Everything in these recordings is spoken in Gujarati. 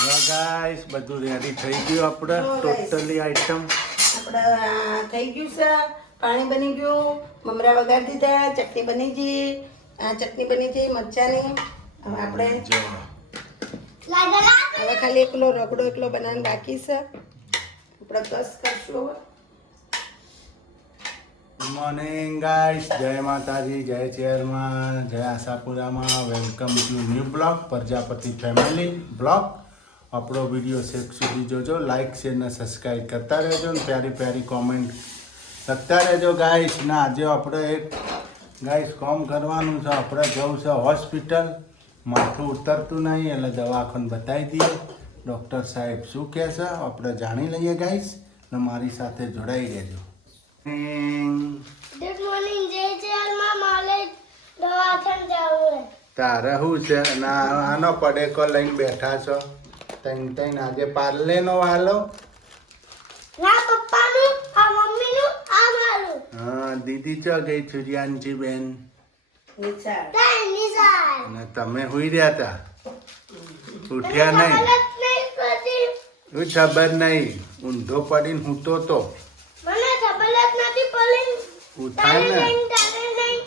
ગાઈસ બધું રેડી થઈ ગયું આપણે ટોટલી આઈટમ આપણે થઈ ગયું છે. પાણી બની ગયું, મમરા વગાડી દીધા, ચટણી બની ગઈ. આ ચટણી બની ગઈ મરચાની. હવે આપણે હવે ખાલી એકલો રગડો એકલો બનાવવાનો બાકી છે. આપણે બસ કરશું હવે. ગુડ મોર્નિંગ ગાઈસ, જય માતાજી, જય ચેરમાં, જય આશાપુરામાં. Welcome to new blog Prajapati family blog. આપણો વિડીયો છેક સુધી જોજો, લાઈક શેર ને સબસ્ક્રાઈબ કરતા રહેજો ને પ્યારી પ્યારી કોમેન્ટ લખતા રહેજો ગાઈસ. ના આજે આપણે એક ગાઈસ કામ કરવાનું છે. આપણે જવું છે હોસ્પિટલ. માથું ઉતરતું નહીં એટલે દવાખાને બતાવી દઈએ. ડૉક્ટર સાહેબ શું કહે છે આપણે જાણી લઈએ ગાઈસ, ને મારી સાથે જોડાઈ રહેજો. ગુડ મોર્નિંગ જય ચેરમાં માલે દવાખાને જાવું હે. તારે શું છે? ના આનો પડેકો લઈને બેઠા છો. તૈન આજે પાર્લેનો વાલો. ના પપ્પાનું, આ મમ્મીનું, આ મારું. હા દીદી ચો ગઈ છુરિયાનજી બેન નિશાળ. તાઈ નિશાળ. અને તમે હુઈ રહ્યા હતા, ઉઠ્યા નહીં. હાલત નહીં પડતી. એવું ખબર નહીં, ઊંધો પડીને હૂતો તો મને ખબર જ નથી પડી. ઉઠાય ને તારે નહીં.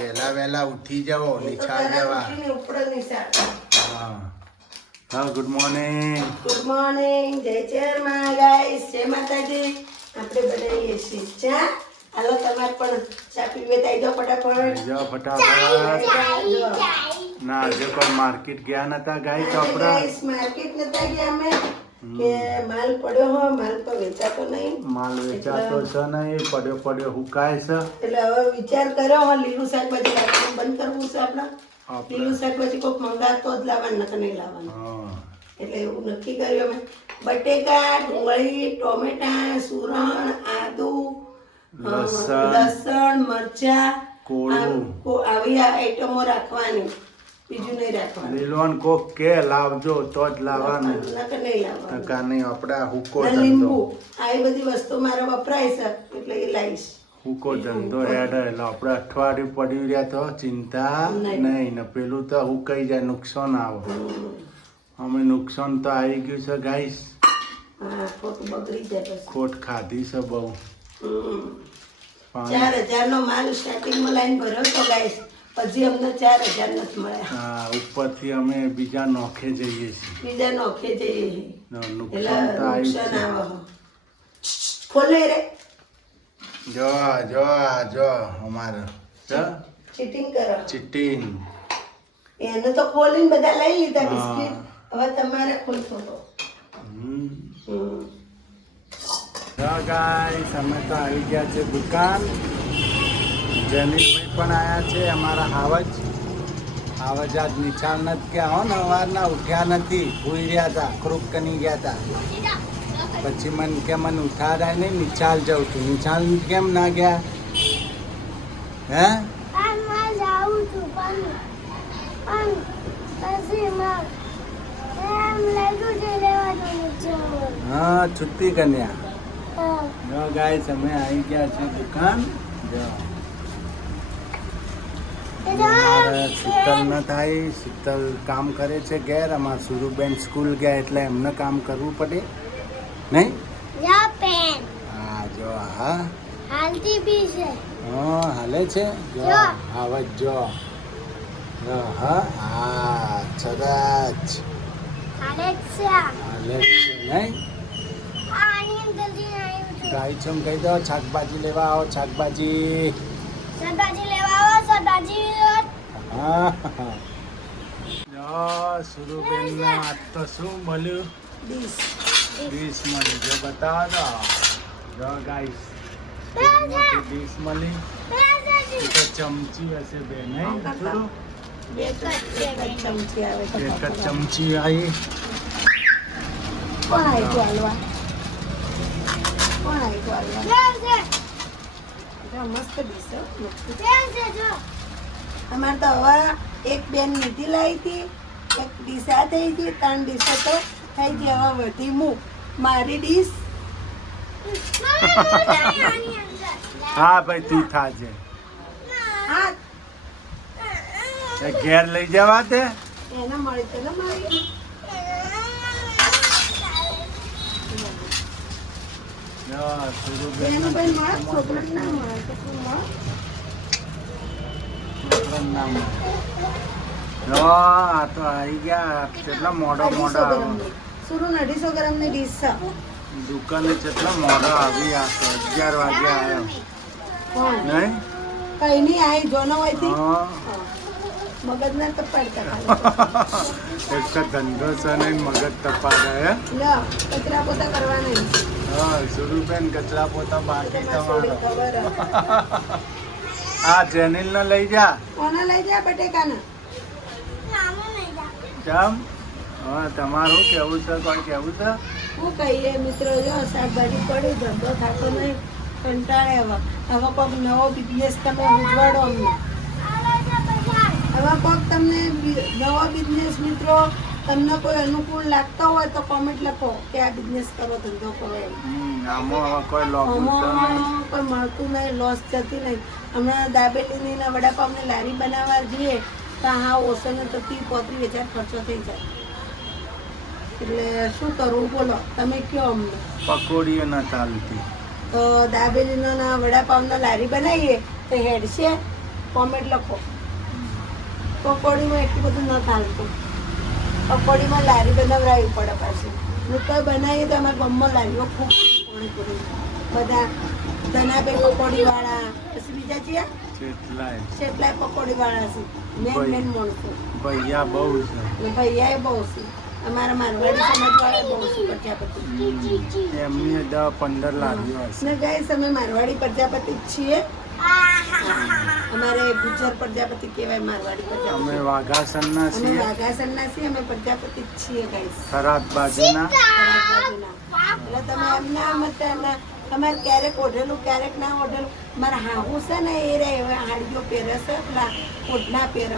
વહેલા વહેલા ઉઠી જાઓ, નિશાળ જવા. ઉપર નિશાળ. હા હા, ગુડ મોર્નિંગ. ગુડ મોર્નિંગ, જય ચેરમાં ગાઈસ, જય માતાજી. આપણે બનાવીએ છીએ ચા. હાલો તમારે પણ ચા પીવે તો આવી જાઓ ફટાફટ. જાઓ ફટાફટ. ના આજે પણ માર્કેટ ગયા નતા ગાઈસ આપણે. ગાઈસ માર્કેટ નતા ગયા અમે કે માલ પડ્યો હોય, માલ તો વેચાતો નહીં. માલ વેચાતો છે નહીં, પડ્યો પડ્યો હુકાય છે. એટલે હવે વિચાર કર્યો હવે લીલું શાકભાજી રાખવાનું બંધ કરવું છે આપણે. લીલું શાકભાજી કોઈક મંગાવતો જ લાવવાનું, નકર નહીં લાવવાનું. હા એટલે એવું નક્કી કર્યું અમે. બટેકા, ડુંગળી, ટોમેટા, સુરણ, આદુ, લસણ, મરચા, કોળું. આવી આઈટમો રાખવાની, બીજું નહીં રાખવાનું. લીલોન કોક કે લાવજો તો જ લાવવાનું, નકર નહીં લાવવાનું. ટકા નહીં. આપડા હુકો ને ધંધો, લીંબુ, આવી બધી વસ્તુ મારે વપરાય છે એટલે એ લાવીશ. હુકો ધંધો હેડ એટલે આપણે અઠવાડિયું પડ્યું રહ્યા તો ચિંતા નહીં ને પેલું તો હુકાઈ જાય, નુકસાન આવે. અમે નુકસાન તો આવી ગયું છે ગાઈસ. હા, ખોટું બગડી જાય પછી. ખોટ ખાધી છે બહુ. 4,000 નો માલ સ્ટાર્ટિંગમાં લાઈન ભર્યો તો ગાઈસ, પછી અમને 4,000 નથી મળ્યા. હા, ઉપરથી અમે બીજા નોખે જઈએ છીએ. બીજા નોખે જઈએ છીએ. નુકસાન તો આવ્યું નુકસાન છે. આવે. ખોલે રે જો જો જો અમારે ચીટિંગ કરો. ચીટિંગ. એને તો ખોલીને બધા લઈ લીધા બિસ્કિટ. હવે તમારે ખોલશો તો. ગાઈસ અમે તો આવી ગયા છે દુકાન. જનીશભાઈ પણ આવ્યા છે અમારા. હાવજ આજ નિશાળ નથી ગયા હો ને, સવારના ઉઠ્યા નથી, ભૂઈ રહ્યા હતા, ક્રુક કની ગયા હતા. પછી મને કે મને ઉઠાડાય નહીં, નિશાળ જાઉં છું. નિશાળ કેમ ના ગયા? હે આમાં જાવું છું પણ પછી માં એમ લાગ્યું કે લેવાનું નથી. હા, છુટ્ટી કન્યા. હા. જો ગાઈસ અમે આવી ગયા છે દુકાન. જો શીતલ ન થાય, શીતલ કામ કરે છે ઘેર. અમારા સુરુબેન સ્કૂલ ગયા એટલે એમને કામ કરવું પડે નહીં. યા પેન હા જો હા હાલતી બી છે. હા હાલે છે. જો જો. આવજ જો. જો હા હા સરસ હાલે જ છે. હાલે જ છે નહીં. આની જલ્દી આવ્યું છે. ગાય ચમ કહી દો શાકભાજી લેવા આવો, શાકભાજી. શાકભાજી લેવા આવો. શાકભાજી હા જો સુરુબેનને આજ તો શું મળ્યું? ડીશ. ડીશ મળી. જો બતાવો તો. જો ગાઈસ ડીશ મળી. એ તો ચમચી હશે બે નહીં? થોડું બે જ ચમચી આવે તો એક જ ચમચી આવી. કોણ આવ્યું હાલવા? કોણ આવ્યું હાલવા? જો મસ્ત ડીશ હો, મસ્ત. અમારે તો હવે એક બેન નીતિ લાવી હતી, એક ડીશ આ થઈ હતી, 3 ડીશો તો થઈ ગઈ. હવે વધી હું મારી ડીશ. હા ભાઈ તું થાજે. હા, ઘેર લઈ જવા દે. એને મળી તો ને મારી. સુરુબેન એનું ભાઈ મળે ચોકલેટ ના મળે કેટલું મળે ના મળે. જો આ તો આવી ગયા કેટલા મોડો 250 ગ્રામની સુરુ 250 ગ્રામની ડીશ છે દુકાને કેટલા મોડા આવી આ તો 11 વાગે આવ્યો કોણ નહીં કઈ નહીં આવી જોનો હોયથી હા મગજ ના તપાડતા ખાલી એક તો ધંધો છે ને મગજ તપાડે હે લો કચરા પોતા કરવા નહીં હા સુરુબેન કચરા પોતા બાકી તમારે થોડી તમારો ખબર આ જેનિલ ને લઈ જા કોના લઈ જા બટેકાના કેમ હા તમારું કેવું છે કોઈ કેવું છે હું કહીએ મિત્રો જો શાકભાજી પડી ધંધો થતો નહીં કંટાળે હવે કોઈક નવો બિઝનેસ તમે ઉજવાડો અમને હવે કોઈક તમને નવો બિઝનેસ મિત્રો તમને કોઈ અનુકૂળ લાગતો હોય તો કોમેન્ટ લખો કે આ બિઝનેસ કરો ધંધો કરો એમ આમાં હવે કોઈ લોગું છે નહીં આમાં કોઈ મળતું નહીં લોસ જતી નહીં હમણાં દાબેલીની ને વડાપાવની લારી બનાવવા જઈએ તો હા ઓછો ને તો 30-35 હજાર ખર્ચો થઈ જાય એટલે શું કરવું બોલો તમે કયો અમને પકોડીઓ ન ચાલતી તો દાબેલીનો ના વડાપાવનો લારી બનાવીએ તો હેડ છે કોમેન્ટ લખો પકોડીમાં એટલું બધું ન ચાલતું પકોડીમાં લારી બનાવડાવવી પડે પાછી હું તો બનાવીએ તો અમારા ગામમાં લારીઓ ખૂબ પાણીપુરી બધા ધનાભાઈ પકોડીવાળા પછી બીજા છે કેટલાય કેટલાય પકોડીવાળા છે મેન માણસો ભૈયા બહુ છે અને ભૈયાએ બહુ છે અમારા મારવાડી સમાજવાળા બહુ છે પ્રજાપતિ એમની 10-15 લારીઓ હશે ને ગાઈસ અમે મારવાડી પ્રજાપતિ જ છીએ અમારે ગુજર પ્રજાપતિ કહેવાય મારવાડી પ્રજાપતિ અમે વાઘાસનના અમે છીએ વાઘાસનના છીએ અમે પ્રજાપતિ જ છીએ ગાઈસ થરાદ બાજુના એટલે તમે એમ ના મતના અમારે ક્યારેક ઓઢેલું ક્યારેક ના ઓઢેલું મારા હાહુ છે ને એ રે હાડીઓ પહેરે છે પેલા ઓઢના પહેરે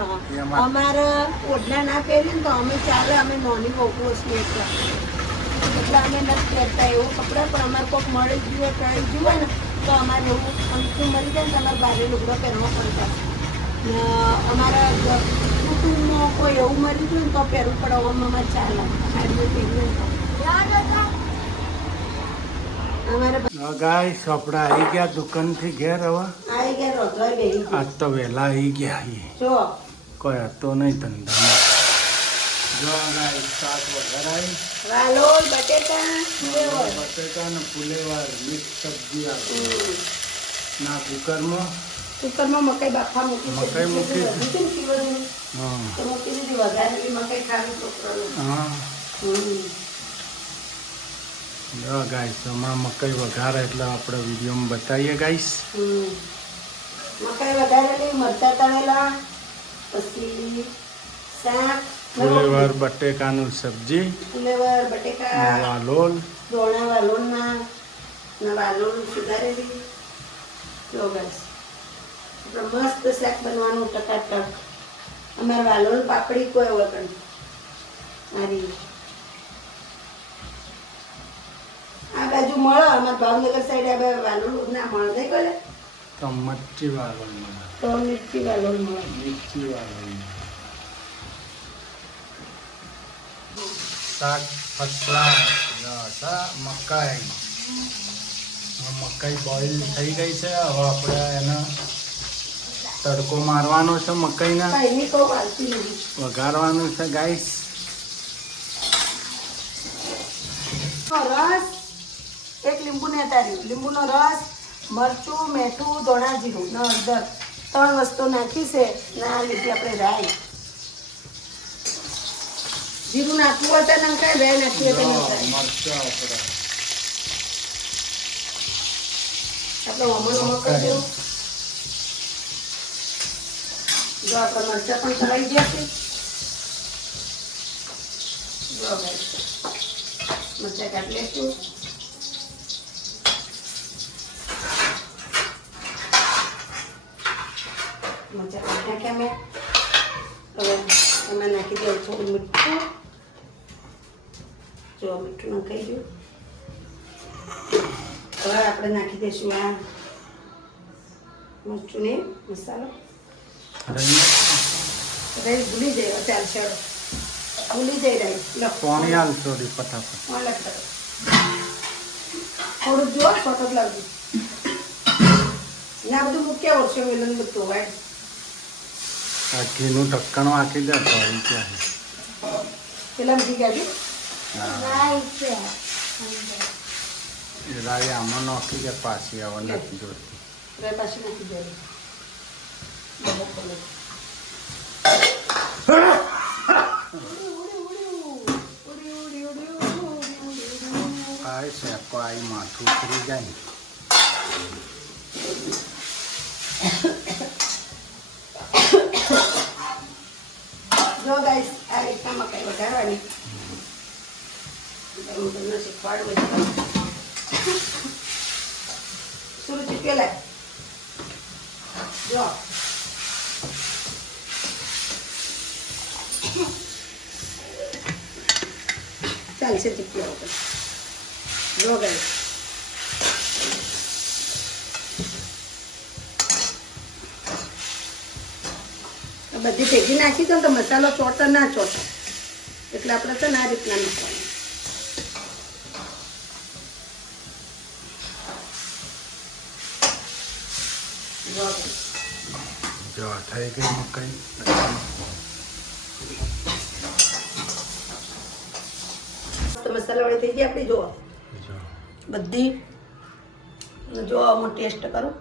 અમારે ઓઢના ના પહેરીએ ને તો અમે ચાલે અમે નોની વહુઓ છીએ એટલે અમે નથી પહેરતા એવું કપડાં પણ અમારે કોઈક મળી જુએ ટળી જુએ ને તો અમારે એવું અંકું મળી જાય ને તમારે બારે લુગડો પહેરવા પડતા ને અમારા કુટુંબમાં કોઈ એવું મરી ગયું ને તો પહેરવું પડે અમારે ચાલે હાડીઓ પહેરીએ અમારે ગાઈસ આપણે આવી ગયા દુકાનથી ઘેર હવે આવી ગયા રોધવા બેસી આજ તો વહેલા આવી ગયા છીએ જો કોઈ હતો નહીં ધંધામાં જો ગાઈસ શાક વઘારાઈ વાલોલ બટેકા ફુલેવર. બટેકા ને ફુલેવર મિક્સ સબ્જી આપી ના કુકરમાં કુકરમાં મકાઈ બાફા મૂકી છે. મકાઈ મૂકી છે. મૂકી ને પીવડાવીને. હા તો મૂકી દીધી વઘારેલી મકાઈ ખાવી છોકરાને. હા જો ગાઈસ હમણાં મકાઈ વઘારે એટલે આપણે વિડીયોમાં બતાવીએ ગાઈસ મકાઈ વઘારેલી મરચાં તળેલા પછી શાક ફુલેવર બટેકાનું સબ્જી ફુલેવર બટેકા વાલોલ દોણા વાલોળના ને વાલોળ સુધારેલી જો બસ આપણે મસ્ત શાક બનવાનું ટકાટક અમારે વાલોળ પાપડી કોઈ વગર મારી આ બાજુ મળે અમારે ભાવનગર સાઈડ આ બાજુ વાલોળ ના મળે નહીં બોલે તો મચ્છી વાલોલ મળે તો મિર્ચી વાલોળ મળે મિર્ચી વાલોલ શાક ફસલા મકાઈ મકાઈ બોઇલ થઈ ગઈ છે હવે આપણે એને તડકો મારવાનો છે મકાઈના કઈ કહું વાલતી નહીં વઘારવાનું છે ગાઈસ રસ એક લીંબુ ને તાર્યું લીંબુનો રસ મરચું મીઠું ધોણા જીરું ને હળદર 3 વસ્તુ નાખી છે ના લીધી આપણે રાઈ જીરું નાખવું હોય તો નંખાય બે નાખવી હોય તો નંખાય મરચાં આપણે આપણે વમણ કરી દેવું જો આપણે મરચાં પણ તળાઈ ગયા છે જો ભાઈ મરચાં કાઢી લઈશું મરચાં કાઢી નાખ્યા મેં હવે એમાં નાખી દઉં થોડું મીઠું જો મીઠું નખાઈ ગયું હવે આપણે નાખી દઈશું આ મરચું ને મસાલો રહી ભૂલી જાય ચાલશે ભૂલી જાય રહી લો પાણી હાલ થોડી ફટાફટ અલગ કરો થોડુંક જો ફોટો લાવજો ને આ બધું મૂક્યા વર્ષે વેલણ બધું વાય આ ઘીનું ઢક્કણું આખી દે સોરી ત્યાં પેલા મૂકી ગયા રાઈસ છે એ રાઈ આમાં નાખી દે પાછી આવવા નથી જોતી બે પાછી મૂકી દેવી આ શેકો આવી માથું ઉતરી જાય જો ગાઈસ આ રીતના મકાઈ વઘારવાની હું તમને શીખવાડું સુરતી પેલા જો ચાલશે ચીપી આવો જો ગાઈસ બધી ભેગી નાખી દો તો મસાલો ચોટો ના ચોટો એટલે આપણે તો ના રીતના નાખવાનું જો થઈ ગઈ મકાઈ તો મસાલાવાળી થઈ ગઈ આપણી જુઓ જો બધી જો હું ટેસ્ટ કરું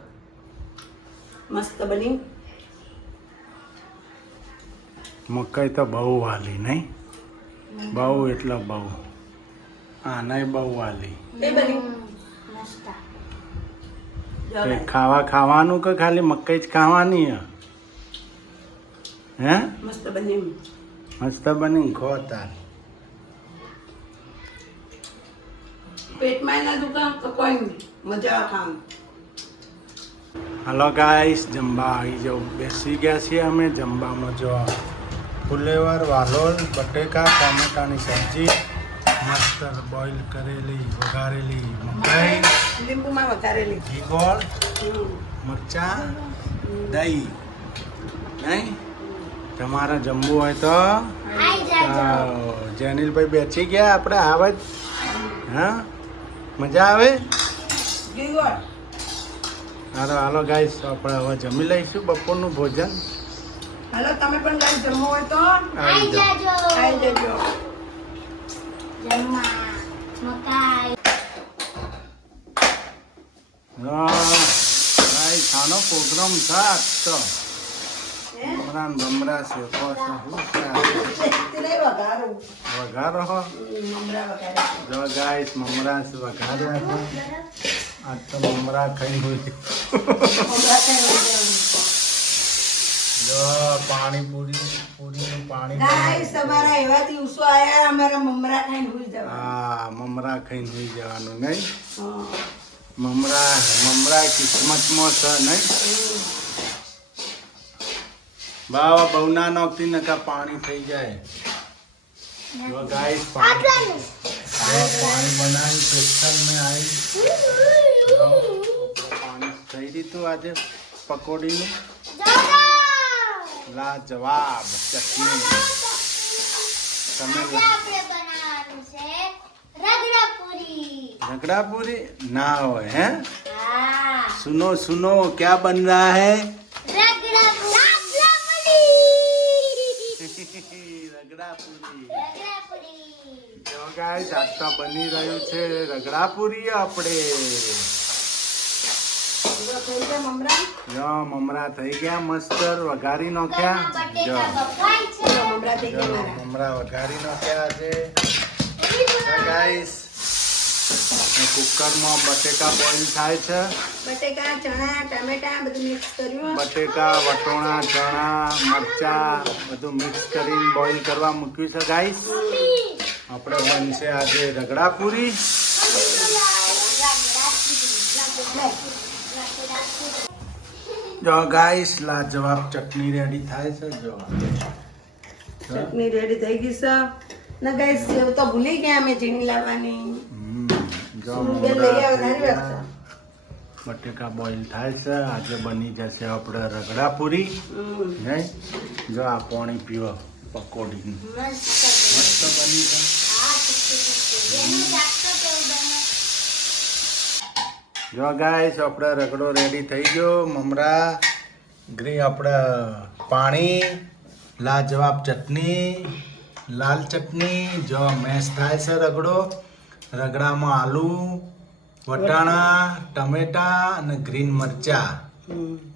મસ્ત બની મકાઈ તો બહુ વાલી નહીં બહુ એટલે બહુ આનાય બહુ વાલી એ બની મસ્ત જો એ ખાવાનું કે ખાલી મકાઈ જ ખાવાની હે મસ્ત બની મસ્ત બની ખો તાર પેટમાં એના દુકાન તો કોઈ નહીં મજા આવે ખાવાનું હલો ગાઈસ જમવા આવી જાઉં બેસી ગયા છીએ અમે જમવામાં જો ફુલેવર વાલોલ બટેકા ટામેટાની સબ્જી મસ્ત બોઇલ કરેલી વઘારેલી મકાઈ લીંબુમાં વઘારેલી ઘી ગોળ હમ. મરચાં દહીં નહીં તમારે જમવું હોય તો આઈ જાજો જેનિલભાઈ બેસી ગયા આપણે આવે જ હા મજા આવે ઘી ગોળ હાલો હાલો ગાઈસ આપણે હવે જમી લઈશું બપોરનું ભોજન હાલો તમે પણ ગાઈસ જમવું હોય તો આઈ જાજો આવી જજો જમવા મકાઈ ગાઈસ આનો પ્રોગ્રામ છે આજ તો હે? બમરાન બમરા શેકો છે શું છે આ? તે વઘારું વઘારો હો મમરા વઘારે જો ગાઈસ મમરા વઘાર્યા છે આજ તો મમરા ખાઈ હોય મમરા ખાઈ લેવાનું. જો પૂરીનું પાણી ગાઈસ તમારા એવા દિવસો આયા અમારા મમરા ખાઈને હુઈ જવા હા મમરા ખાઈને હોઈ જવાનું નહીં હા. મમરા કિસ્મતમાં છે નહીં બાવા બહુ ના નોખતી નકા પાણી થઈ જાય જો ગાઈસ પાણી બનાવી સ્પેશિયલ મેં આવી પાણી થઈ દીધું આજે પકોડીનું લાજવાબ ચટણી તમે આપણે બનાવવાનું છે રગડાપુરી રગડાપુરી ના હોય હે હા सुनो सुनो क्या बन रहा है રગડાપુરી જો ગાઈસ આજ તો બની રહ્યું છે રગડાપુરી આપણે જો થઈ ગયા મમરા જો મમરા થઈ ગયા મસ્ત વઘારી નાખ્યા જો જો મમરા થઈ ગયા મારા મમરા વઘારી નાખ્યા છે ગાઈસ કુકરમાં બટેકા બોઇલ થાય છે બટેકા ચણા ટામેટા બધું મિક્સ કર્યું બટેકા વટોણા ચણા મરચા બધું મિક્સ કરીને બોઇલ કરવા મૂક્યું છે ગાઈસ આપણે બનશે આજે રગડાપુરી જો ગાઈસ લાજવાબ ચટણી રેડી થાય છે જો ચટણી રેડી થઈ ગઈ છે ને ગાઈસ સેવ તો ભૂલી ગયા અમે ઝીણી લાવવાની જો સુરભી લઈ આવે નાની વાત છે. બટેકા બોઇલ થાય છે આજે બની જશે આપણે રગડાપુરી નહીં જો આ પાણી પીવો પકોડી મસ્ત બની છે જો ગાઈસ આપણે રગડો રેડી થઈ ગયો. મમરા આપણે પાણી, લાજવાબ ચટણી, લાલ ચટણી. જો મેશ થાય છે રગડો. રગડામાં આલુ, વટાણા, ટમેટા અને ગ્રીન મરચા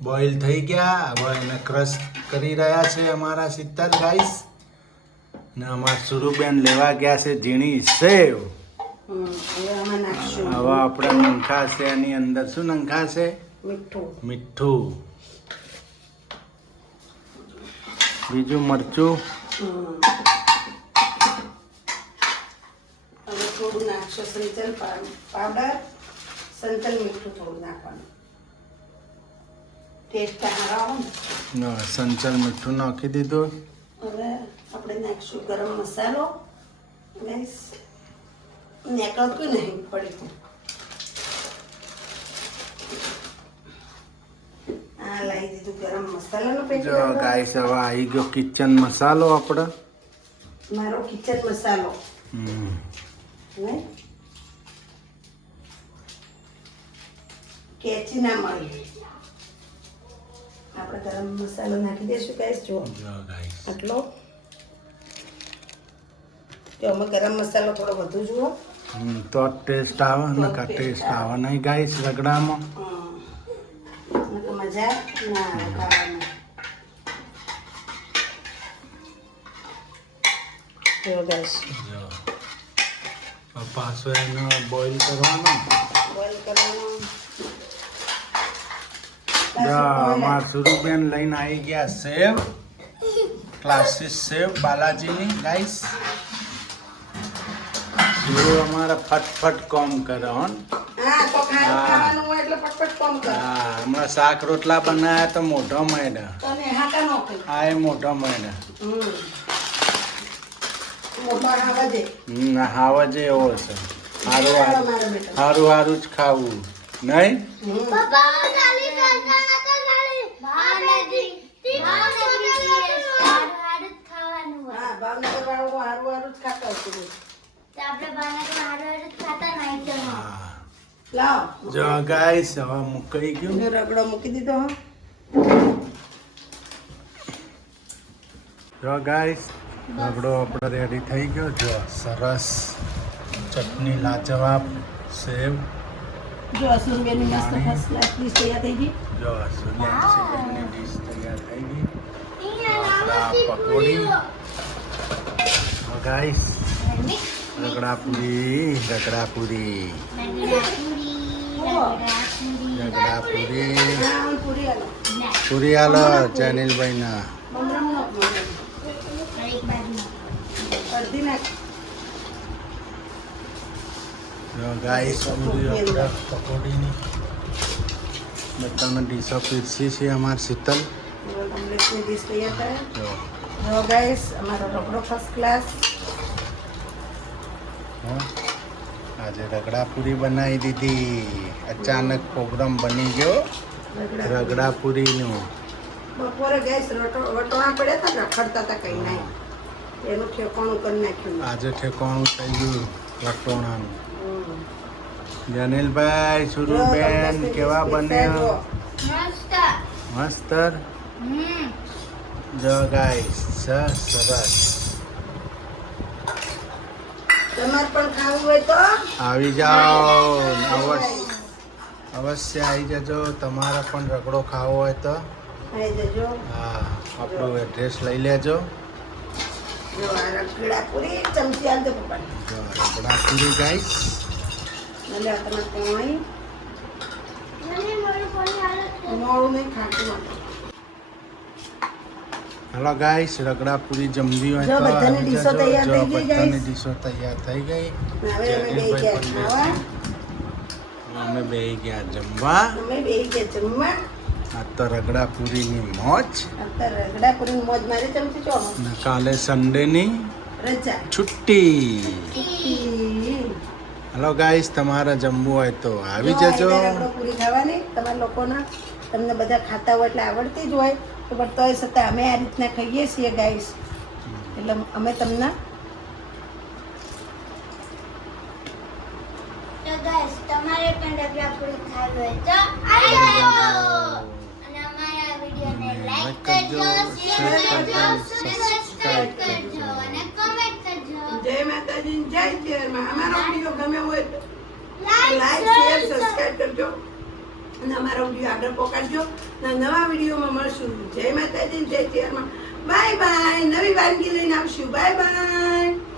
બોઇલ થઈ ગયા. હવે એને ક્રશ કરી રહ્યા છે અમારા શીતલ ગાઈસ. ને અમારા સુરુબેન લેવા ગયા છે ઝીણી સેવ. હવે આમાં નાખશું હવે આપણે નંખાશે એની અંદર. શું નંખાશે? મીઠું. મીઠું, બીજું મરચું. હવે થોડું નાખશો સંચલ પાવડર, સંચલ મીઠું થોડું નાખવાનું. ટેસ્ટ સારો આવે ને. સંચલ મીઠું નાખી દીધું. હવે આપણે નાખશું ગરમ મસાલો. ગાઈસ નીકળતું નહીં પડી. આ લાવી દીધું ગરમ મસાલાનો જો પેકેટ. ગાઈસ હવે આવી ગયો કિચન મસાલો આપણે. મારો કિચન મસાલો. હમ. નહીં કેચી ના મળી. આપણે ગરમ મસાલો નાખી દઈશું ગાઈસ. જો જો ગાઈસ આટલો. જો અમે ગરમ મસાલો થોડો વધુ જુઓ. તો ટેસ્ટ આવે ને કા ટેસ્ટ આવે નહીં ગાઈસ રગડામાં. તો મજા ના આવે ખાવાની. જો ગાઈસ જો હવે પાછો એનો બોઇલ કરવાનો. બોઇલ કરવાનું. જો અમાર સુરુબેન લઈને આવી ગયા સેવ, ક્લાસિક સેવ બાલાજીની ગાઈસ. સુરુ અમારા ફટફટ કોમ કરે હો. હા તો ખાવાનું હોય એટલે ફટફટ કામ કર. હા હમણાં શાક રોટલા બનાવ્યા તો મોઢો માંડ્યા. તને હાકા નો કઈ. આ એ મોઢો માંડ્યા. મોટા હાવા દે. હાવા જે એવો છે. સારું મારા બેટા. સારું સારું જ ખાવું નહીં. પપ્પા નાલી કરતા નતા નાલી ભાવનગરી હારું ખાવાનું હોય હા ભાવનગર વાળું હારું હારું જ ખાતા હશે. તો આપણે ભાવનગર હારું ખાતા નહીં તો હા લાવ. જો ગાઈસ હવે મુકાઈ ગયું. જો રગડો મૂકી દીધો. હો જો ગાઈસ રગડો આપણે રેડી થઈ ગયો. જો સરસ ચટણી, લાજવાબ સેવ. જો અસુરબેની મસ્ત ફર્સ્ટ ક્લાસ ડીશ તૈયાર થઈ ગઈ. જો સૂર્યાની ડીશ તૈયાર થઈ ગઈ. અહીંયા આપણા નામથી પકોડી. પૂરીઓ ગાઈસ રગડા પૂરી, રગડા પૂરી, રગડા પૂરી. હા પૂરી આલો. પૂરી આલો ચેનિલભાઈના. મમરમ નો અડધી નાખ. જો ગાઈસ પૂરી આપણે પકોડીની બધાને ડીશો પીરસી છે અમાર શીતલ. કમ્પ્લીટની ડીશ તૈયાર કરે. જો જો ગાઈસ અમારો રગડો ફર્સ્ટ ક્લાસ. હો. આજે રગડા પૂરી બનાવી દીધી. અચાનક પ્રોગ્રામ બની ગયો રગડા પૂરીનો. બપોરે ગેસ વટોણા પડ્યા હતા ને રખડતા હતા કઈ નહીં. એનું ઠેકાણું કરી નાખ્યું. આજે ઠેકાણું થઈ ગયું વટોણાનું. હમ. જનિલભાઈ, સુરુબેન કેવા બન્યા? મસ્ત મસ્ત. જો ગાઈસ સરસ. તમારે પણ ખાવું હોય તો આવી જાઓ. અવશ્ય આવી જજો. તમારે પણ રગડો ખાવો હોય તો ખાઈ જજો. હા આપણું એડ્રેસ લઈ લેજો. જો આ રગડા પૂરી ચમચી આલ દો પપ્પાને. જો રગડા પૂરી ગાઈસ. એટલે આ તમારે પાણી મને મારું પાણી હાલત મોડું નહીં ખાતું આપણે. હલો ગાઈસ રગડા પૂરી જમવી હોય જો તો બધાની આવી ડીશો જજો. તૈયાર જો થઈ ગઈ, બધાની guys. ડીશો તૈયાર થઈ ગઈ. હવે અમે બેસી ગયા ખાવા. અમે બેસી ગયા જમવા. અમે બેસી ગયા જમવા. આ તો રગડા પૂરીની મોજ. અત્યારે રગડા પૂરી મોજ મારી ચમચી ચોનો ને કાલે સન્ડેની રજા. છુટ્ટી. હલો ગાઈસ તમારે જમવું હોય તો આવી જો જજો. આ રગડો પૂરી ખાવાની તમારા લોકોના તમને બધા ખાતા હોય એટલે આવડતી જ હોય તો પણ તોય છતાં અમે આ રીતના ખાઈએ છીએ ગાઈસ. એટલે અમે તમને તો તો ગાઈસ તમારે પણ ઢગલાપુરી ખાવી હોય તો આવી જાઓ અને અમારા વિડિયોને લાઈક કરજો શેર કરજો સબસ્ક્રાઇબ કરજો અને કમેન્ટ કરજો જય માતાજી જય ચેરમાં અમારો વિડીયો ગમે હોય તો લાઈક લાઈક શેર સબસ્ક્રાઇબ કરજો અને અમારો વિડીયો આગળ પહોંચાડજો અને નવા વિડીયોમાં મળશું જય માતાજી જય ચેરમાં બાય બાય નવી વાનગી લઈને આવશું બાય બાય